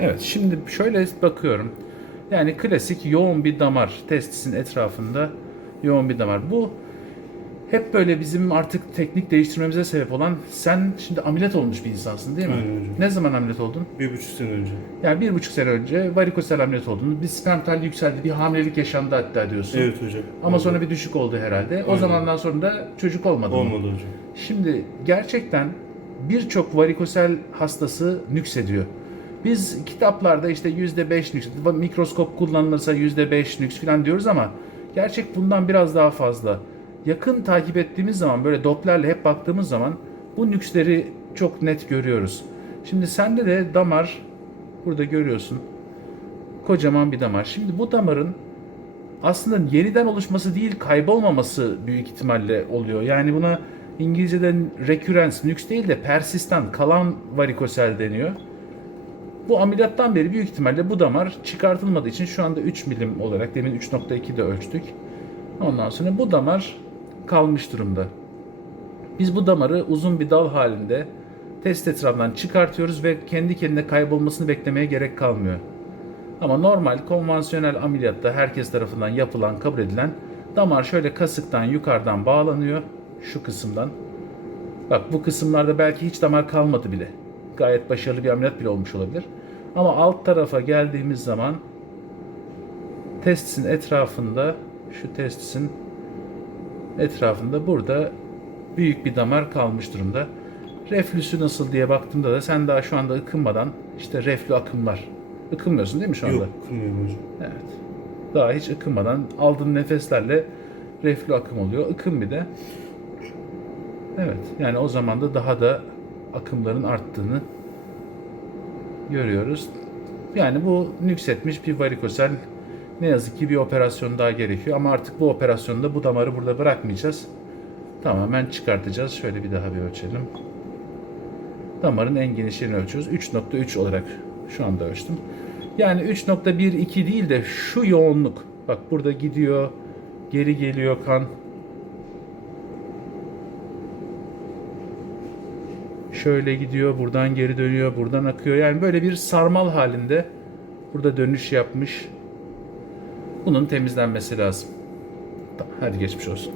Evet şimdi şöyle bakıyorum. Yani klasik yoğun bir damar testisin etrafında yoğun bir damar. Bu hep böyle bizim artık teknik değiştirmemize sebep olan sen şimdi ameliyat olmuş bir insansın değil mi? Aynen hocam. Ne zaman ameliyat oldun? Bir buçuk sene önce. Yani bir buçuk sene önce varikosel ameliyat oldun. Bir sperm tali yükseldi, bir hamilelik yaşandı hatta diyorsun. Evet hocam. Ama Oldu. sonra bir düşük oldu herhalde. O Aynen. zamandan sonra da çocuk olmadı. mı? Olmadı hocam. Şimdi gerçekten birçok varikosel hastası nüksediyor. Biz kitaplarda işte yüzde beş nüks, mikroskop kullanılırsa yüzde beş nüks falan diyoruz ama gerçek bundan biraz daha fazla. Yakın takip ettiğimiz zaman böyle Doppler'le hep baktığımız zaman bu nüksleri çok net görüyoruz. Şimdi sende de damar burada görüyorsun. Kocaman bir damar. Şimdi bu damarın aslında yeniden oluşması değil kaybolmaması büyük ihtimalle oluyor. Yani buna İngilizce'den recurrence, nüks değil de persistan, kalan varikosel deniyor. Bu ameliyattan beri büyük ihtimalle bu damar çıkartılmadığı için şu anda 3 milim olarak demin 3.2 de ölçtük. Ondan sonra bu damar kalmış durumda. Biz bu damarı uzun bir dal halinde test etrafından çıkartıyoruz ve kendi kendine kaybolmasını beklemeye gerek kalmıyor. Ama normal konvansiyonel ameliyatta herkes tarafından yapılan, kabul edilen damar şöyle kasıktan yukarıdan bağlanıyor. Şu kısımdan. Bak bu kısımlarda belki hiç damar kalmadı bile. Gayet başarılı bir ameliyat bile olmuş olabilir. Ama alt tarafa geldiğimiz zaman testisin etrafında şu testisin etrafında burada büyük bir damar kalmış durumda. Reflüsü nasıl diye baktığımda da sen daha şu anda ıkınmadan işte reflü akımlar. Ikınmıyorsun değil mi şu anda? Yok kılmıyorum hocam. Evet. Daha hiç ıkınmadan aldığın nefeslerle reflü akım oluyor. Ikın bir de. Evet. Yani o zaman da daha da akımların arttığını görüyoruz. Yani bu nüksetmiş bir varikosel ne yazık ki bir operasyon daha gerekiyor. Ama artık bu operasyonda bu damarı burada bırakmayacağız. Tamamen çıkartacağız. Şöyle bir daha bir ölçelim. Damarın en geniş ölçüyoruz. 3.3 olarak şu anda ölçtüm. Yani 3.12 değil de şu yoğunluk. Bak burada gidiyor, geri geliyor kan. Şöyle gidiyor, buradan geri dönüyor, buradan akıyor. Yani böyle bir sarmal halinde burada dönüş yapmış. Bunun temizlenmesi lazım. Hadi geçmiş olsun.